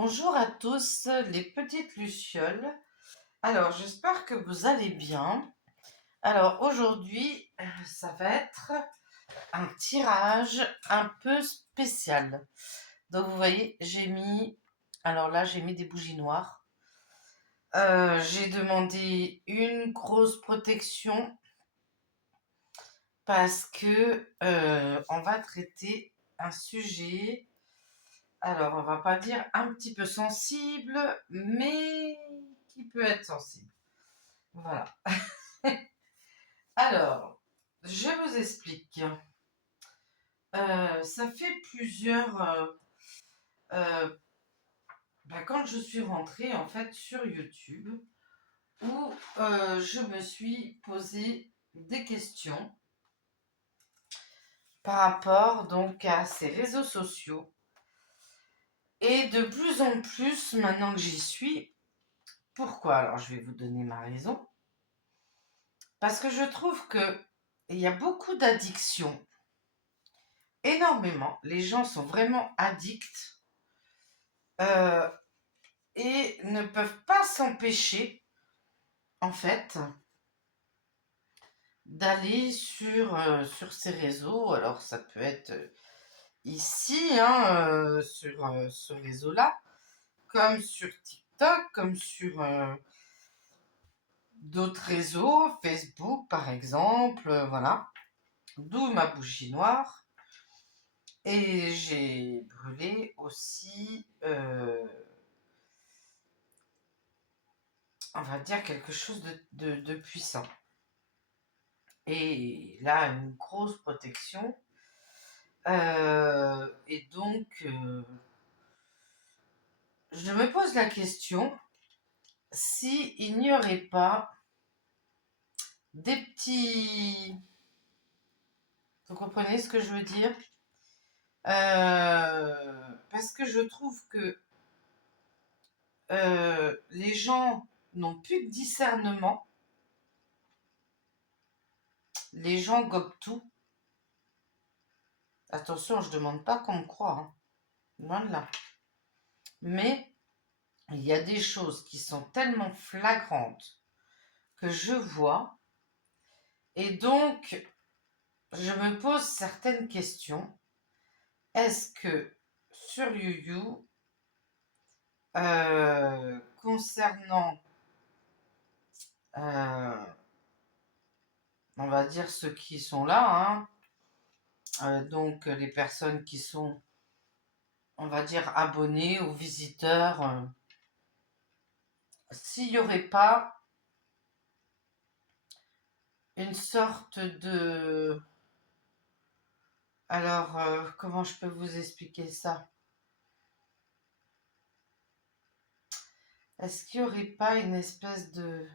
Bonjour à tous les petites lucioles. Alors, j'espère que vous allez bien. Alors, aujourd'hui, ça va être un tirage un peu spécial. Donc, vous voyez, j'ai mis des bougies noires. J'ai demandé une grosse protection parce que on va traiter un sujet. Alors, on va pas dire un petit peu sensible, mais qui peut être sensible. Voilà. Alors, je vous explique. Ça fait euh, quand je suis rentrée en fait sur YouTube, où je me suis posé des questions par rapport donc à ces réseaux sociaux. Et de plus en plus, maintenant que j'y suis, pourquoi? Alors, je vais vous donner ma raison. Parce que je trouve que il y a beaucoup d'addictions, énormément. Les gens sont vraiment addicts euh, et ne peuvent pas s'empêcher, en fait, d'aller sur ces réseaux. Alors, ça peut être ici, hein, sur ce réseau-là, comme sur TikTok, comme sur d'autres réseaux, Facebook par exemple, voilà. D'où ma bougie noire. Et j'ai brûlé aussi, on va dire, quelque chose de puissant. Et là, une grosse protection. Et donc, je me pose la question si il n'y aurait pas des petits... Vous comprenez ce que je veux dire? Parce que je trouve que les gens n'ont plus de discernement. Les gens gobent tout. Attention, je ne demande pas qu'on me croie, hein. Loin de là. Mais il y a des choses qui sont tellement flagrantes que je vois. Et donc, je me pose certaines questions. Est-ce que sur YouYou, concernant, euh, on va dire ceux qui sont là, hein, donc les personnes qui sont, on va dire, abonnés ou visiteurs, s'il n'y aurait pas une sorte de... Alors, comment je peux vous expliquer ça? Est-ce qu'il n'y aurait pas une espèce de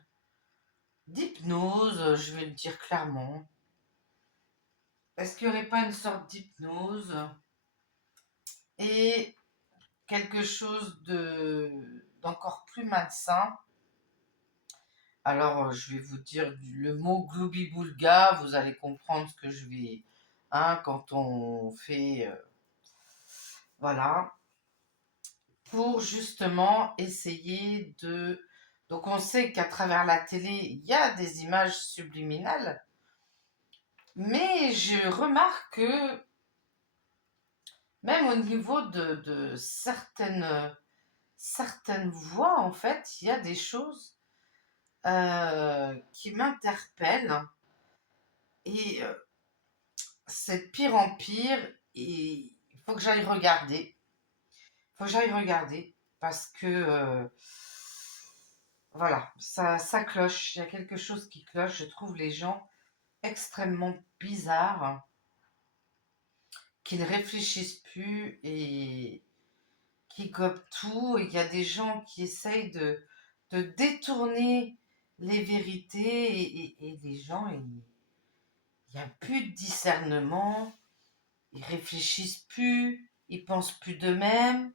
d'hypnose, je vais le dire clairement? Est-ce qu'il n'y aurait pas une sorte d'hypnose et quelque chose d'encore plus malsain? Alors, je vais vous dire le mot gloubi-boulga, vous allez comprendre ce que je vais... Hein, quand on fait... voilà. Pour justement essayer de... Donc on sait qu'à travers la télé, il y a des images subliminales, mais je remarque que même au niveau de certaines voix, en fait, il y a des choses qui m'interpellent. Et c'est de pire en pire. Et il faut que j'aille regarder. Il faut que j'aille regarder. Parce que, voilà, ça cloche. Il y a quelque chose qui cloche. Je trouve les gens extrêmement bizarres, qui ne réfléchissent plus et qui gobent tout. Et il y a des gens qui essayent de détourner les vérités et les gens, il n'y a plus de discernement, ils réfléchissent plus, ils pensent plus d'eux-mêmes,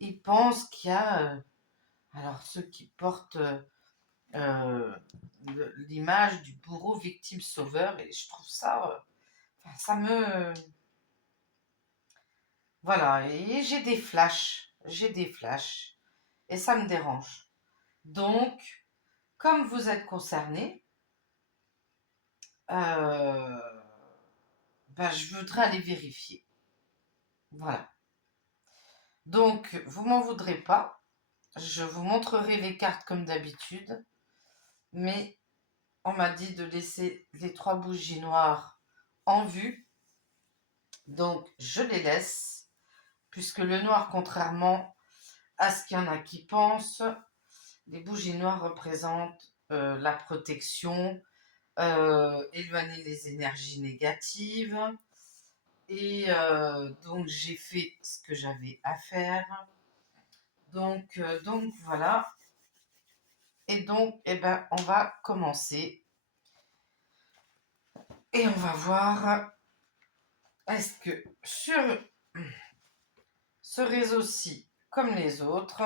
ils pensent qu'il y a, alors ceux qui portent euh, l'image du bourreau victime sauveur, et je trouve ça, ça me... Voilà, et j'ai des flashs. j'ai des flashs et ça me dérange. Donc, comme vous êtes concerné, ben, je voudrais aller vérifier. Voilà. Donc, vous m'en voudrez pas. Je vous montrerai les cartes comme d'habitude. Mais on m'a dit de laisser les 3 bougies noires en vue. Donc, je les laisse. Puisque le noir, contrairement à ce qu'il y en a qui pensent, les bougies noires représentent la protection, éloigner les énergies négatives. Et donc j'ai fait ce que j'avais à faire. Donc voilà. Et donc, eh ben, on va commencer. Et on va voir est-ce que sur ce réseau-ci, comme les autres,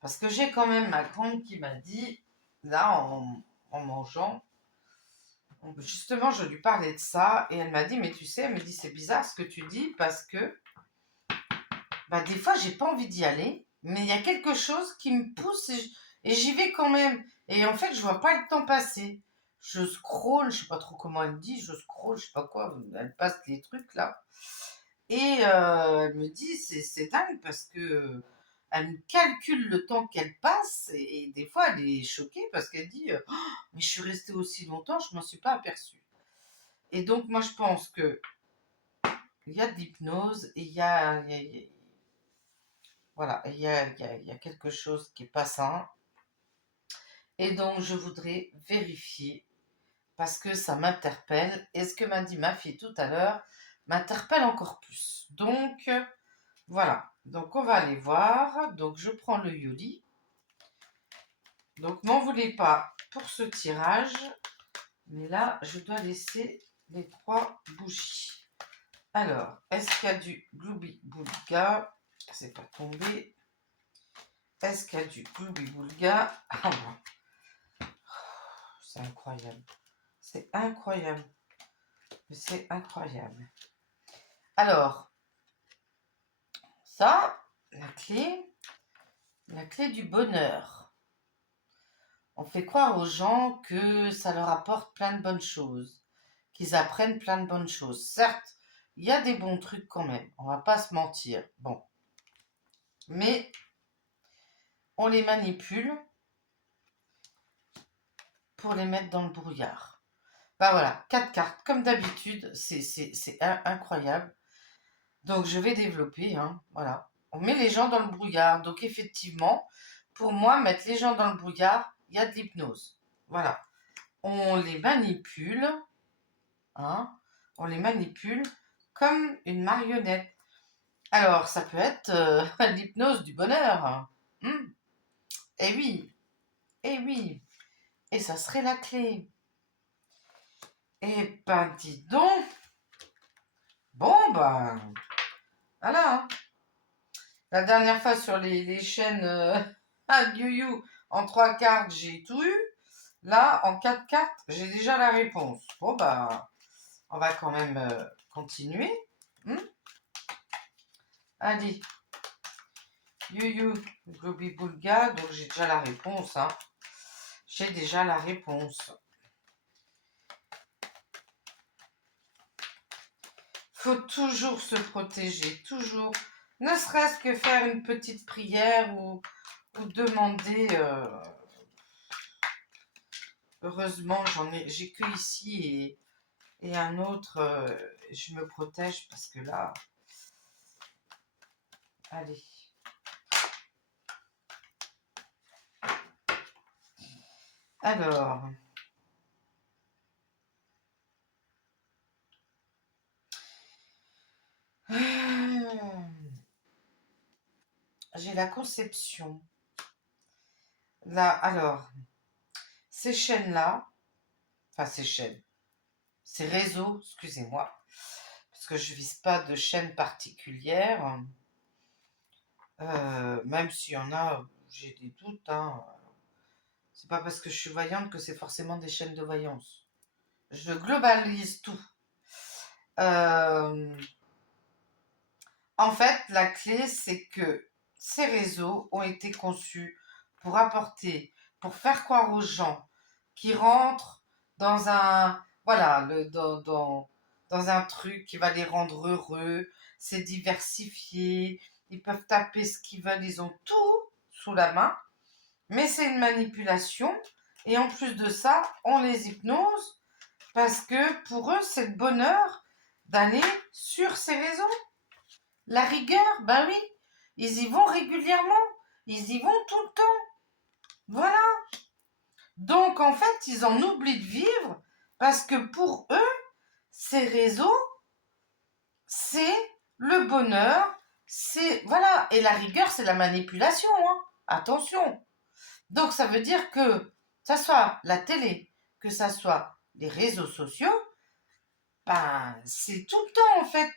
parce que j'ai quand même ma grande qui m'a dit, là, en mangeant, justement, je lui parlais de ça, et elle m'a dit, mais tu sais, elle me dit, c'est bizarre ce que tu dis, parce que bah, des fois, j'ai pas envie d'y aller, mais il y a quelque chose qui me pousse et j'y vais quand même. Et en fait, je vois pas le temps passer. Je scrolle, je sais pas trop comment elle dit, je scrolle, je sais pas quoi, elle passe les trucs là. Et elle me dit, c'est dingue parce que elle me calcule le temps qu'elle passe et des fois, elle est choquée parce qu'elle dit, oh, mais je suis restée aussi longtemps, je m'en suis pas aperçue. Et donc, moi, je pense que il y a de l'hypnose et voilà, il y a quelque chose qui n'est pas sain. Et donc, je voudrais vérifier parce que ça m'interpelle. Et ce que m'a dit ma fille tout à l'heure m'interpelle encore plus. Donc, voilà. Donc, on va aller voir. Donc, je prends le Yoli. Donc, m'en voulez pas pour ce tirage. Mais là, je dois laisser les 3 bougies. Alors, est-ce qu'il y a du Glooby Boulga? C'est pas tombé. Est-ce qu'il y a du Glooby Boulga? Ah bon. C'est incroyable. C'est incroyable. C'est incroyable. Alors, ça, la clé du bonheur. On fait croire aux gens que ça leur apporte plein de bonnes choses, qu'ils apprennent plein de bonnes choses. Certes, il y a des bons trucs quand même, on va pas se mentir. Bon. Mais on les manipule pour les mettre dans le brouillard. Ben voilà, 4 cartes, comme d'habitude, c'est incroyable. Donc je vais développer, hein, voilà. On met les gens dans le brouillard. Donc effectivement, pour moi, mettre les gens dans le brouillard, il y a de l'hypnose. Voilà. On les manipule, hein, on les manipule comme une marionnette. Alors, ça peut être l'hypnose du bonheur. Hmm. Eh oui, eh oui. Et ça serait la clé. Eh ben, dis donc. Bon, ben, voilà. Hein. La dernière fois sur les chaînes à You en 3 cartes, j'ai tout eu. Là, en 4 cartes, j'ai déjà la réponse. Bon, bah, on va quand même continuer. Allez, You Globy Boulga. Donc, j'ai déjà la réponse. Hein. J'ai déjà la réponse. Faut toujours se protéger, toujours. Ne serait-ce que faire une petite prière ou demander. Heureusement, j'ai que ici et un autre. Je me protège parce que là. Allez. Alors. J'ai la conception. Là, alors, ces chaînes-là, enfin ces réseaux, excusez-moi, parce que je ne vise pas de chaîne particulière, même s'il y en a, j'ai des doutes, hein. C'est pas parce que je suis voyante que c'est forcément des chaînes de voyance. Je globalise tout. En fait, la clé, c'est que ces réseaux ont été conçus pour apporter, pour faire croire aux gens qui rentrent dans un, voilà, dans un truc qui va les rendre heureux, c'est diversifié, ils peuvent taper ce qu'ils veulent, ils ont tout sous la main, mais c'est une manipulation. Et en plus de ça, on les hypnose parce que pour eux, c'est le bonheur d'aller sur ces réseaux. La rigueur, bah oui, ils y vont régulièrement, ils y vont tout le temps. Voilà. Donc en fait, ils en oublient de vivre parce que pour eux, ces réseaux, c'est le bonheur, c'est voilà. Et la rigueur, c'est la manipulation, hein. Attention. Donc ça veut dire que ça soit la télé, que ça soit les réseaux sociaux, ben c'est tout le temps en fait.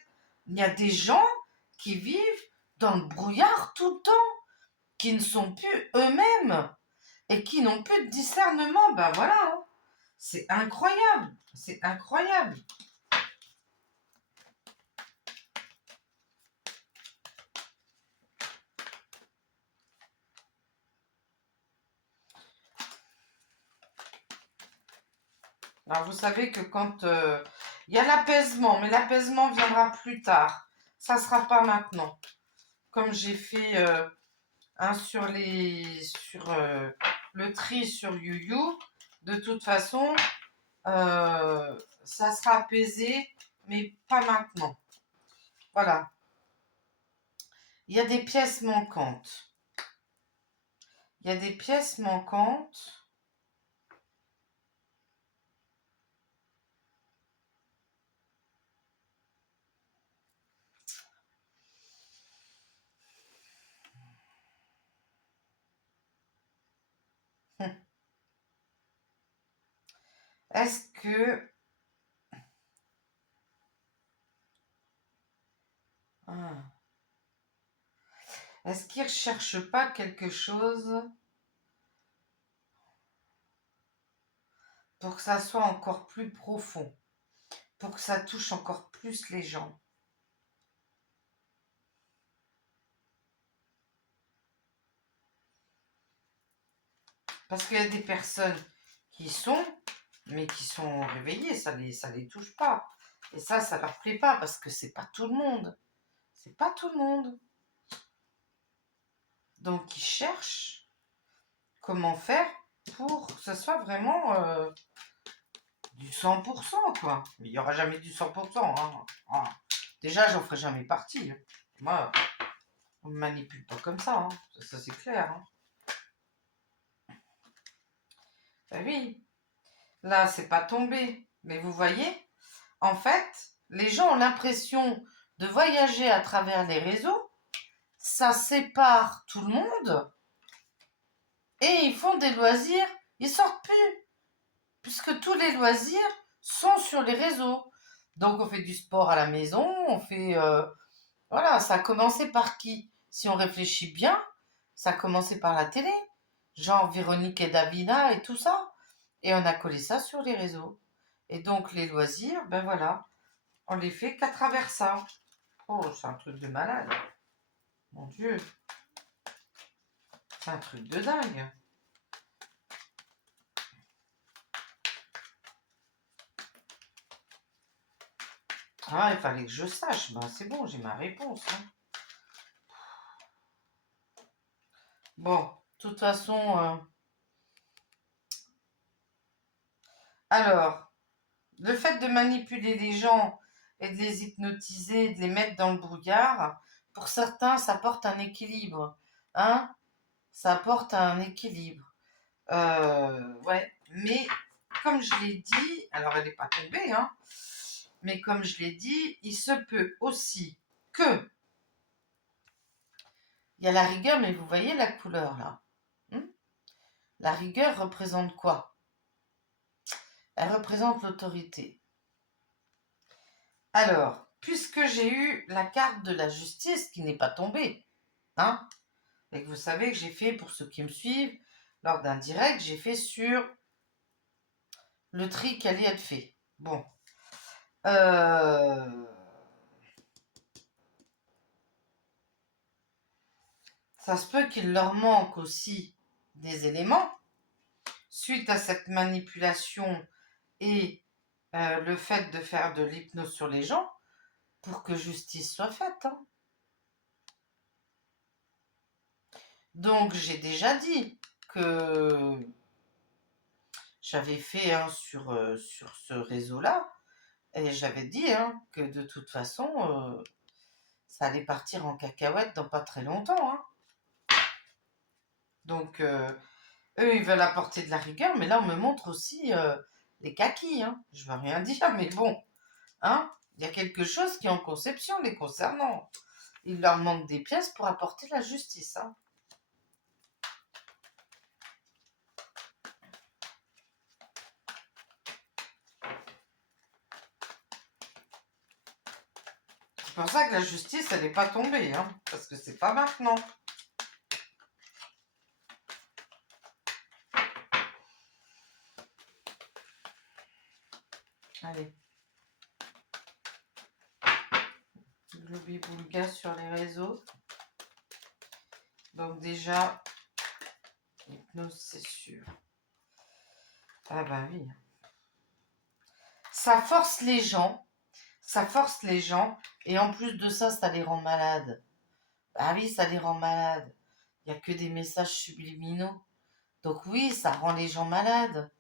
Il y a des gens qui vivent dans le brouillard tout le temps, qui ne sont plus eux-mêmes et qui n'ont plus de discernement. Ben voilà, hein. C'est incroyable, c'est incroyable. Alors vous savez que quand il y a l'apaisement, mais l'apaisement viendra plus tard. Ça ne sera pas maintenant. Comme j'ai fait sur le tri sur YouYou, de toute façon, ça sera apaisé, mais pas maintenant. Voilà. Il y a des pièces manquantes. Il y a des pièces manquantes. Est-ce que... Ah. Est-ce qu'ils ne recherchent pas quelque chose pour que ça soit encore plus profond, pour que ça touche encore plus les gens? Parce qu'il y a des personnes qui sont, mais qui sont réveillées, ça les touche pas. Et ça leur plaît pas parce que c'est pas tout le monde. C'est pas tout le monde. Donc ils cherchent comment faire pour que ce soit vraiment du 100%, quoi. Mais il n'y aura jamais du 100%, hein. Ah. Déjà, j'en ferai jamais partie, hein. Moi, on ne me manipule pas comme ça, hein. Ça c'est clair, hein. Ben oui, là, c'est pas tombé. Mais vous voyez, en fait, les gens ont l'impression de voyager à travers les réseaux, ça sépare tout le monde, et ils font des loisirs, ils sortent plus, puisque tous les loisirs sont sur les réseaux. Donc on fait du sport à la maison, on fait... voilà, ça a commencé par qui? Si on réfléchit bien, ça a commencé par la télé, genre Véronique et Davina et tout ça. Et on a collé ça sur les réseaux. Et donc les loisirs, ben voilà, on les fait qu'à travers ça. Oh, c'est un truc de malade. Mon Dieu, c'est un truc de dingue. Ah, il fallait que je sache. Ben, c'est bon, j'ai ma réponse, hein. Bon, de toute façon, alors, le fait de manipuler les gens et de les hypnotiser, de les mettre dans le brouillard, pour certains, ça porte un équilibre. Hein? Ça apporte un équilibre. Ouais, mais comme je l'ai dit, alors elle n'est pas tombée, hein, mais comme je l'ai dit, il se peut aussi que il y a la rigueur, mais vous voyez la couleur là. Hmm. La rigueur représente quoi? Elle représente l'autorité. Alors, puisque j'ai eu la carte de la justice qui n'est pas tombée, hein, et que vous savez que j'ai fait, pour ceux qui me suivent, lors d'un direct, j'ai fait sur le tri qui allait être fait. Bon. Euh, Ça se peut qu'il leur manque aussi des éléments suite à cette manipulation et le fait de faire de l'hypnose sur les gens pour que justice soit faite. Hein. Donc j'ai déjà dit que j'avais fait sur ce réseau-là et j'avais dit que de toute façon ça allait partir en cacahuète dans pas très longtemps. Hein. Donc eux ils veulent apporter de la rigueur, mais là on me montre aussi les kakis. Hein. Je veux rien dire, mais bon, hein, il y a quelque chose qui est en conception les concernant. Il leur manque des pièces pour apporter la justice. Hein. C'est pour ça que la justice, elle n'est pas tombée, hein, parce que c'est pas maintenant. Allez. Globi-boulga sur les réseaux. Donc déjà, hypnose, c'est sûr. Ah bah oui. Ça force les gens. Ça force les gens. Et en plus de ça, ça les rend malades. Ah oui, ça les rend malades. Il n'y a que des messages subliminaux. Donc oui, ça rend les gens malades.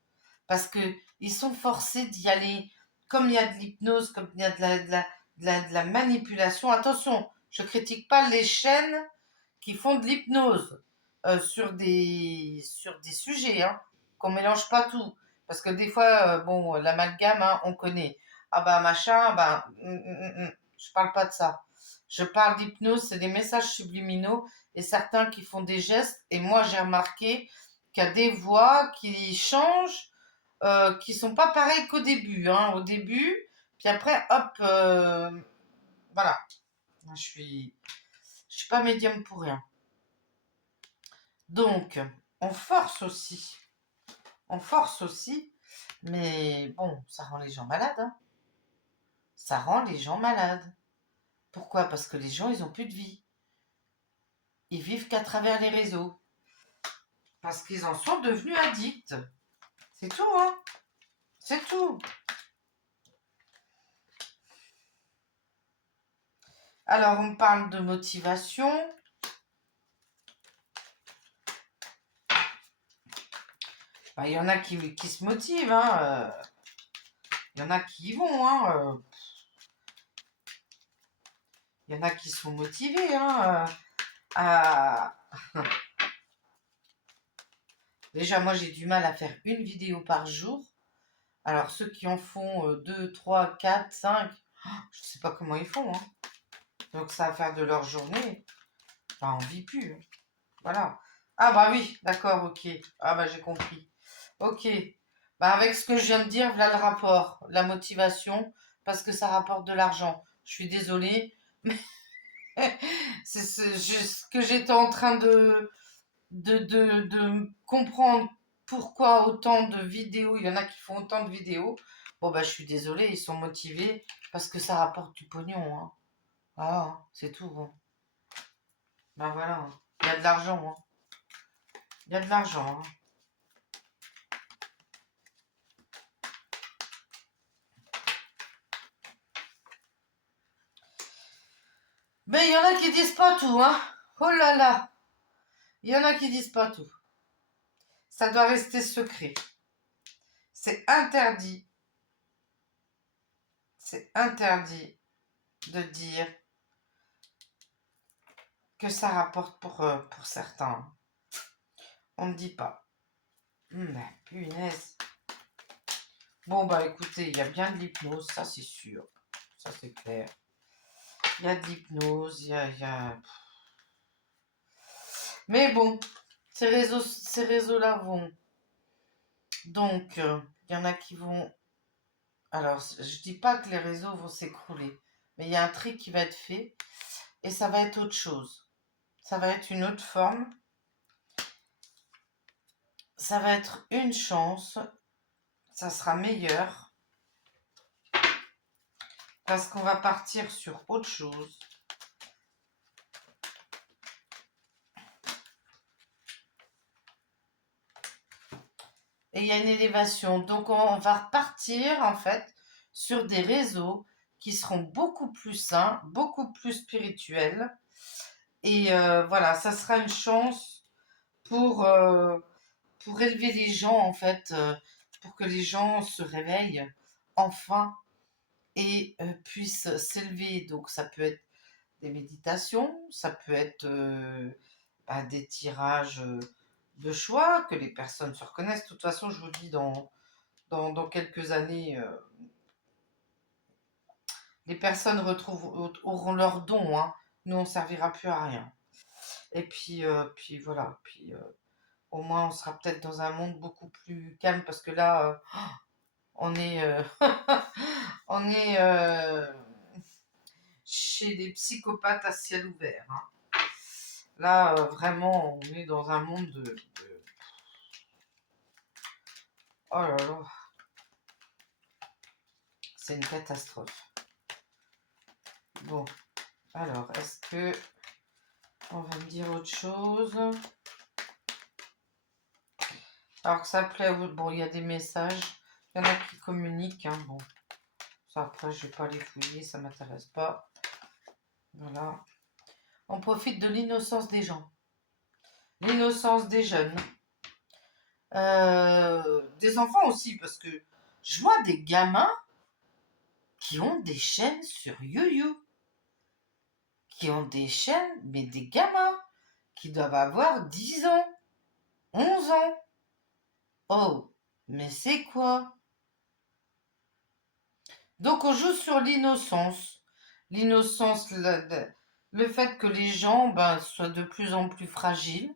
Parce que ils sont forcés d'y aller. Comme il y a de l'hypnose, comme il y a de la manipulation. Attention, je critique pas les chaînes qui font de l'hypnose sur des sujets, hein, qu'on mélange pas tout. Parce que des fois, bon, l'amalgame, hein, on connaît. Ah bah machin, bah, je parle pas de ça. Je parle d'hypnose, c'est des messages subliminaux et certains qui font des gestes. Et moi, j'ai remarqué qu'il y a des voix qui changent, qui sont pas pareilles qu'au début. Hein, au début, puis après, hop, voilà. Je suis pas médium pour rien. Donc, on force aussi. On force aussi. Mais bon, ça rend les gens malades. Hein. Ça rend les gens malades. Pourquoi? Parce que les gens, ils n'ont plus de vie. Ils vivent qu'à travers les réseaux. Parce qu'ils en sont devenus addicts. C'est tout, hein. C'est tout. Alors, on parle de motivation. Bah, il y en a qui se motivent. Hein. Il y en a qui y vont. Hein. Il y en a qui sont motivés. Hein. À... Déjà, moi, j'ai du mal à faire une vidéo par jour. Alors, ceux qui en font 2, 3, 4, 5, je ne sais pas comment ils font. Hein. Donc, ça va faire de leur journée. Enfin, on vit plus. Hein. Voilà. Ah bah oui, d'accord, ok. Ah bah j'ai compris. Ok. Bah avec ce que je viens de dire, voilà le rapport. La motivation, parce que ça rapporte de l'argent. Je suis désolée, mais c'est ce que j'étais en train de comprendre pourquoi autant de vidéos, il y en a qui font autant de vidéos. Bon bah je suis désolée, ils sont motivés parce que ça rapporte du pognon. Hein. Ah, c'est tout. Hein. Bah voilà, hein. Il y a de l'argent. Hein. Il y a de l'argent. Hein. Mais il y en a qui disent pas tout, hein. Oh là là. Il y en a qui disent pas tout. Ça doit rester secret. C'est interdit. C'est interdit de dire que ça rapporte pour certains. On ne dit pas. Punaise. Bon, bah écoutez, il y a bien de l'hypnose, ça c'est sûr. Ça c'est clair. Il y a de l'hypnose, il y a... Mais bon, ces réseaux-là vont. Donc, il y en a qui vont... Alors, je dis pas que les réseaux vont s'écrouler, mais il y a un tri qui va être fait et ça va être autre chose. Ça va être une autre forme. Ça va être une chance. Ça sera meilleur parce qu'on va partir sur autre chose. et il y a une élévation. Donc on va repartir en fait sur des réseaux qui seront beaucoup plus sains, beaucoup plus spirituels. Et voilà, ça sera une chance pour, euh, pour élever les gens en fait, pour que les gens se réveillent enfin et puissent s'élever. Donc ça peut être des méditations, ça peut être des tirages de choix, que les personnes se reconnaissent. De toute façon, je vous dis, dans quelques années, les personnes auront leur don. Hein. Nous, on ne servira plus à rien. Et puis voilà. Puis, au moins, on sera peut-être dans un monde beaucoup plus calme parce que là, on est, on est chez des psychopathes à ciel ouvert. Hein. Là, vraiment, on est dans un monde de... Oh là là, c'est une catastrophe. Bon, alors, est-ce que on va me dire autre chose? Alors que ça plaît, bon, il y a des messages, il y en a qui communiquent, hein, bon, ça après, je vais pas les fouiller, ça m'intéresse pas. Voilà. On profite de l'innocence des gens, l'innocence des jeunes, des enfants aussi, parce que je vois des gamins qui ont des chaînes sur YouYou, qui ont des chaînes, mais des gamins qui doivent avoir 10 ans, 11 ans. Oh, mais c'est quoi? Donc on joue sur l'innocence. L'innocence, le fait que les gens soient de plus en plus fragiles,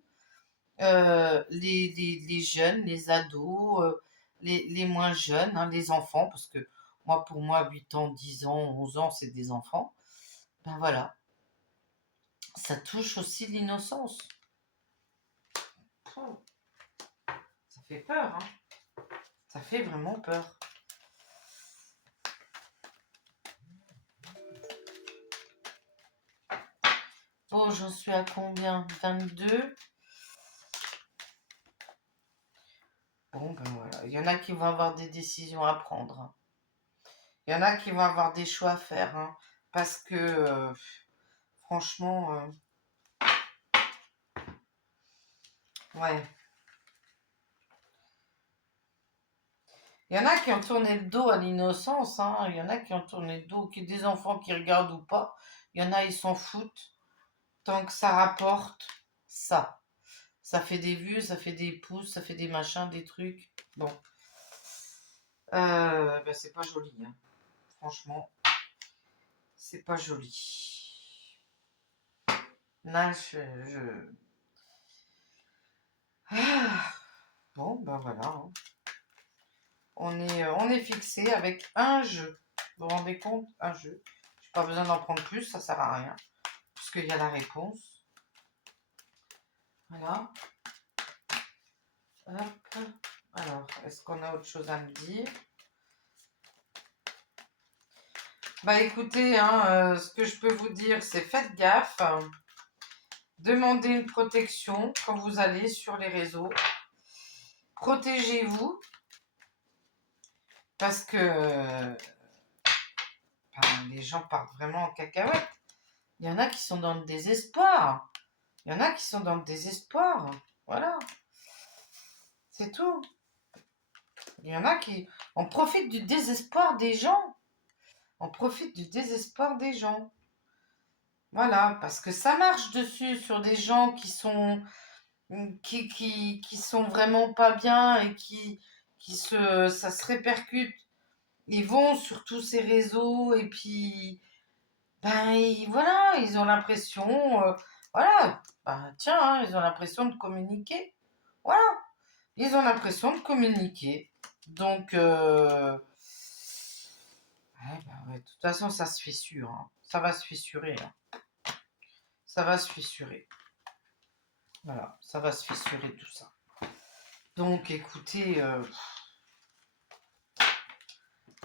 les jeunes, les ados, les moins jeunes, hein, les enfants, parce que moi, pour moi, 8 ans, 10 ans, 11 ans, c'est des enfants. Ben voilà, ça touche aussi l'innocence. Oh, ça fait peur, hein. Ça fait vraiment peur. Bon, j'en suis à combien? 22. Bon, ben voilà. Il y en a qui vont avoir des décisions à prendre. Hein. Il y en a qui vont avoir des choix à faire. Hein, parce que, franchement, ouais. Il y en a qui ont tourné le dos à l'innocence. Hein, il y en a qui ont tourné le dos, qui des enfants qui regardent ou pas. Il y en a, ils s'en foutent. Tant que ça rapporte ça. Ça fait des vues, ça fait des pouces, ça fait des machins, des trucs. Bon. C'est pas joli. Hein. Franchement, c'est pas joli. Là, Ah, bon, ben voilà. Hein. On est fixé avec un jeu. Vous vous rendez compte? Un jeu. J'ai pas besoin d'en prendre plus, ça sert à rien. Puisqu'il y a la réponse. Voilà. Hop. Alors, est-ce qu'on a autre chose à me dire? Bah écoutez, hein, ce que je peux vous dire, c'est faites gaffe. Demandez une protection quand vous allez sur les réseaux. Protégez-vous. Parce que les gens partent vraiment en cacahuète. Il y en a qui sont dans le désespoir. Il y en a qui sont dans le désespoir. Voilà. C'est tout. Il y en a qui... On profite du désespoir des gens. On profite du désespoir des gens. Voilà. Parce que ça marche dessus sur des gens qui sont... qui sont vraiment pas bien et ça se répercute. Ils vont sur tous ces réseaux et puis... voilà, ils ont l'impression... voilà. Tiens, hein, ils ont l'impression de communiquer. Voilà. Ils ont l'impression de communiquer. Donc, de toute façon, ça se fissure. Hein. Ça va se fissurer. Hein. Ça va se fissurer. Voilà, ça va se fissurer tout ça. Donc, écoutez,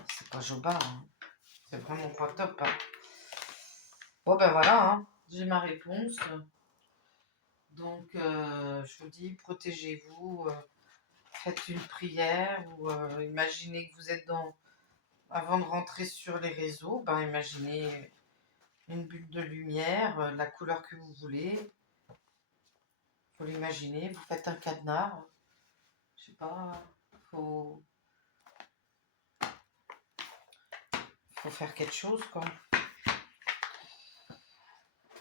c'est pas jobard. Hein. C'est vraiment pas top. Hein. Bon, ben voilà, hein. J'ai ma réponse. Donc, je vous dis, protégez-vous. faites une prière ou imaginez que vous êtes avant de rentrer sur les réseaux, ben imaginez une bulle de lumière, la couleur que vous voulez. Faut l'imaginer, vous faites un cadenas, je sais pas, faut, faut faire quelque chose quoi.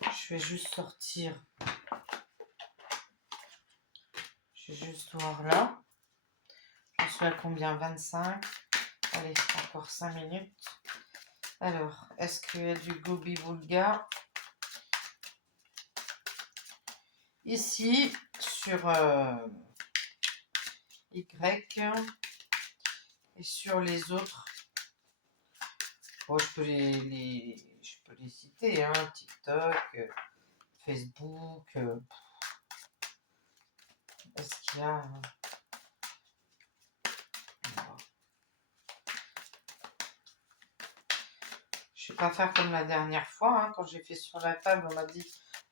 Je vais juste sortir. Je vais juste voir là. Je suis à combien? 25. Allez, encore 5 minutes. Alors, est-ce qu'il y a du gobi boulga? Ici, sur Y et sur les autres. Bon, je peux les citer, hein, TikTok, Facebook. Est-ce qu'il y a... Je ne vais pas faire comme la dernière fois, hein, quand j'ai fait sur la table, on m'a dit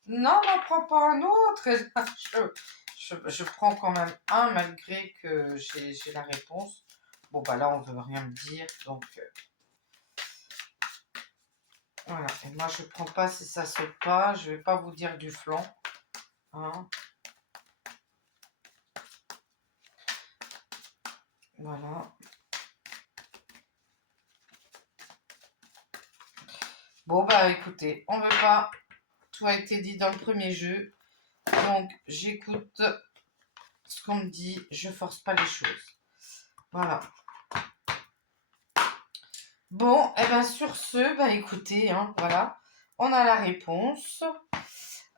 non, n'en prends pas un autre. Et là, je prends quand même un malgré que j'ai la réponse. Bon, bah là, on ne veut rien me dire, donc voilà. Et moi, je ne prends pas si ça saute pas. Je ne vais pas vous dire du flan. Hein. Voilà. Bon, bah écoutez, on veut pas. Tout a été dit dans le premier jeu. Donc, j'écoute ce qu'on me dit. Je force pas les choses. Voilà. Bon, et bien sur ce, bah écoutez, hein, voilà. On a la réponse.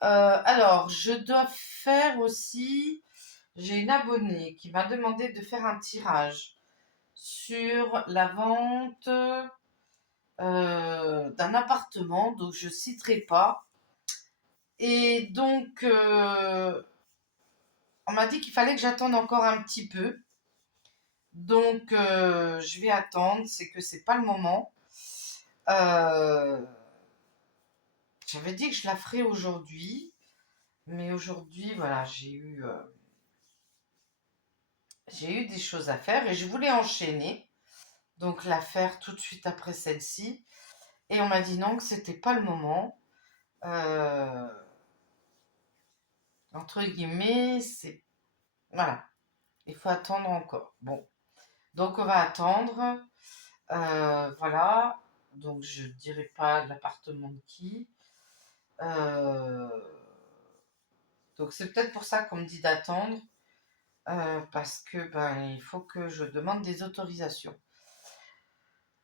Alors, je dois faire aussi... J'ai une abonnée qui m'a demandé de faire un tirage sur la vente d'un appartement, donc je ne citerai pas. Et donc, on m'a dit qu'il fallait que j'attende encore un petit peu. Donc, je vais attendre, c'est que c'est pas le moment. J'avais dit que je la ferais aujourd'hui, mais aujourd'hui, voilà, j'ai eu des choses à faire et je voulais enchaîner, donc la faire tout de suite après celle-ci. Et on m'a dit non, que c'était pas le moment. Entre guillemets, c'est... Voilà, il faut attendre encore. Bon, donc on va attendre. Voilà, donc je ne dirai pas l'appartement de qui. Donc c'est peut-être pour ça qu'on me dit d'attendre. Parce que ben, il faut que je demande des autorisations.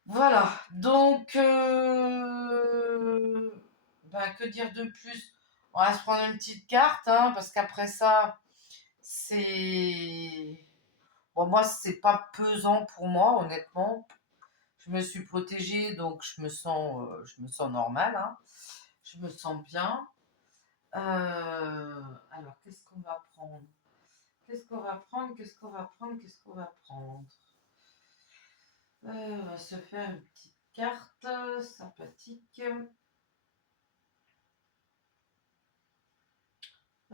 Voilà, donc ben, que dire de plus? On va se prendre une petite carte, hein, parce qu'après ça, c'est... Bon, moi, c'est pas pesant pour moi, honnêtement. Je me suis protégée, donc je me sens normale, hein. Je me sens bien. Alors, qu'est-ce qu'on va prendre? Qu'est-ce qu'on va prendre? Qu'est-ce qu'on va prendre? Qu'est-ce qu'on va prendre? On va se faire une petite carte sympathique.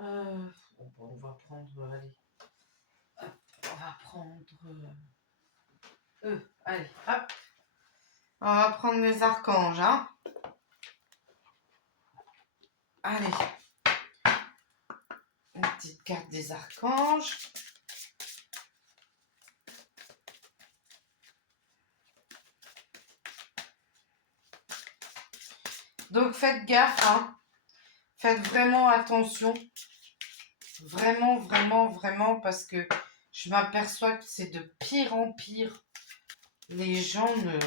On va prendre, allez, hop, on va prendre, allez, hop, on va prendre les archanges, hein. Allez, une petite carte des archanges. Donc faites gaffe, hein. Faites vraiment attention. Vraiment, vraiment, vraiment, parce que je m'aperçois que c'est de pire en pire. Les gens ne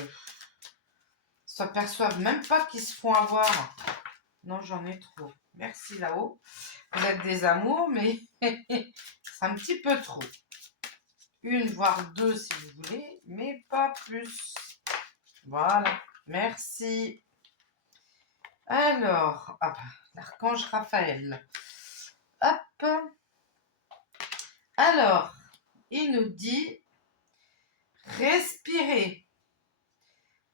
s'aperçoivent même pas qu'ils se font avoir. Non, j'en ai trop. Merci là-haut. Vous êtes des amours, mais c'est un petit peu trop. Une, voire deux si vous voulez, mais pas plus. Voilà. Merci. Alors, ah bah, l'archange Raphaël. Hop. Alors, il nous dit respirez.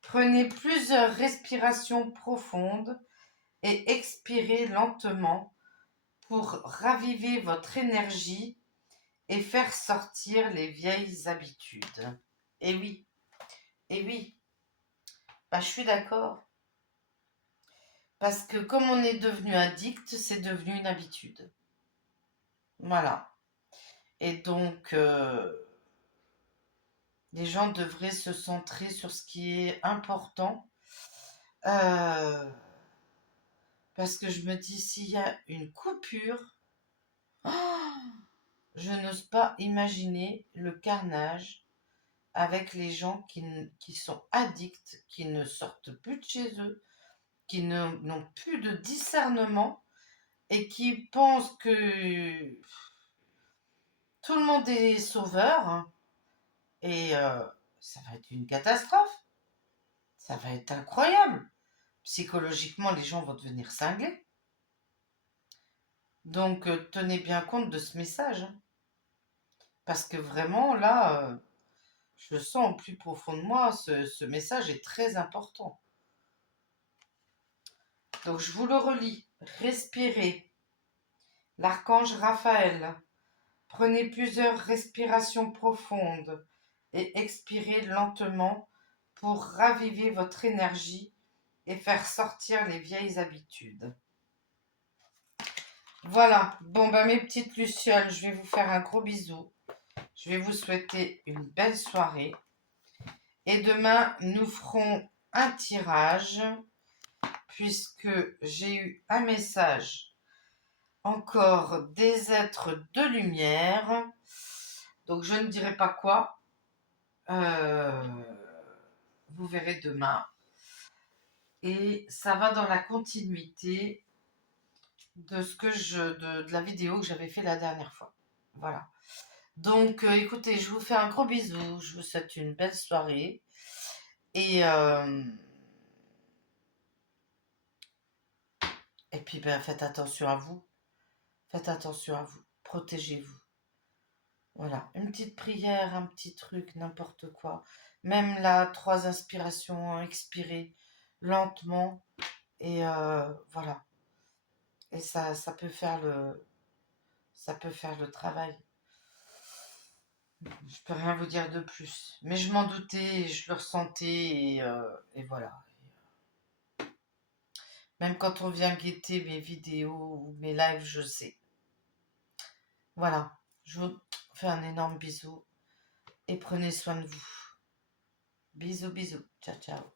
Prenez plusieurs respirations profondes et expirez lentement pour raviver votre énergie et faire sortir les vieilles habitudes. Et oui, et oui, bah, je suis d'accord. Parce que comme on est devenu addict, c'est devenu une habitude. Voilà. Et donc, les gens devraient se centrer sur ce qui est important. euh, parce que je me dis, s'il y a une coupure, oh, je n'ose pas imaginer le carnage avec les gens qui sont addicts, qui ne sortent plus de chez eux, qui n'ont plus de discernement et qui pensent que tout le monde est sauveur, hein, et ça va être une catastrophe. Ça va être incroyable. Psychologiquement, les gens vont devenir cinglés. Donc, tenez bien compte de ce message, hein, parce que vraiment, là, je le sens au plus profond de moi, ce message est très important. Donc, je vous le relis. Respirez. L'archange Raphaël. Prenez plusieurs respirations profondes et expirez lentement pour raviver votre énergie et faire sortir les vieilles habitudes. Voilà, bon bah mes petites lucioles, je vais vous faire un gros bisou. Je vais vous souhaiter une belle soirée. Et demain, nous ferons un tirage puisque j'ai eu un message encore des êtres de lumière. Donc je ne dirai pas quoi. Vous verrez demain. Et ça va dans la continuité de de la vidéo que j'avais fait la dernière fois. Voilà. Donc, écoutez, je vous fais un gros bisou. Je vous souhaite une belle soirée. Et, et puis, ben, faites attention à vous. Faites attention à vous. Protégez-vous. Voilà. Une petite prière, un petit truc, n'importe quoi. Même là, 3 inspirations, expirez lentement. Et voilà. Et ça peut faire le travail. Je peux rien vous dire de plus. Mais je m'en doutais, je le ressentais et voilà. Même quand on vient guetter mes vidéos ou mes lives, je sais. Voilà. Je vous fais un énorme bisou et prenez soin de vous. Bisous, bisous. Ciao, ciao.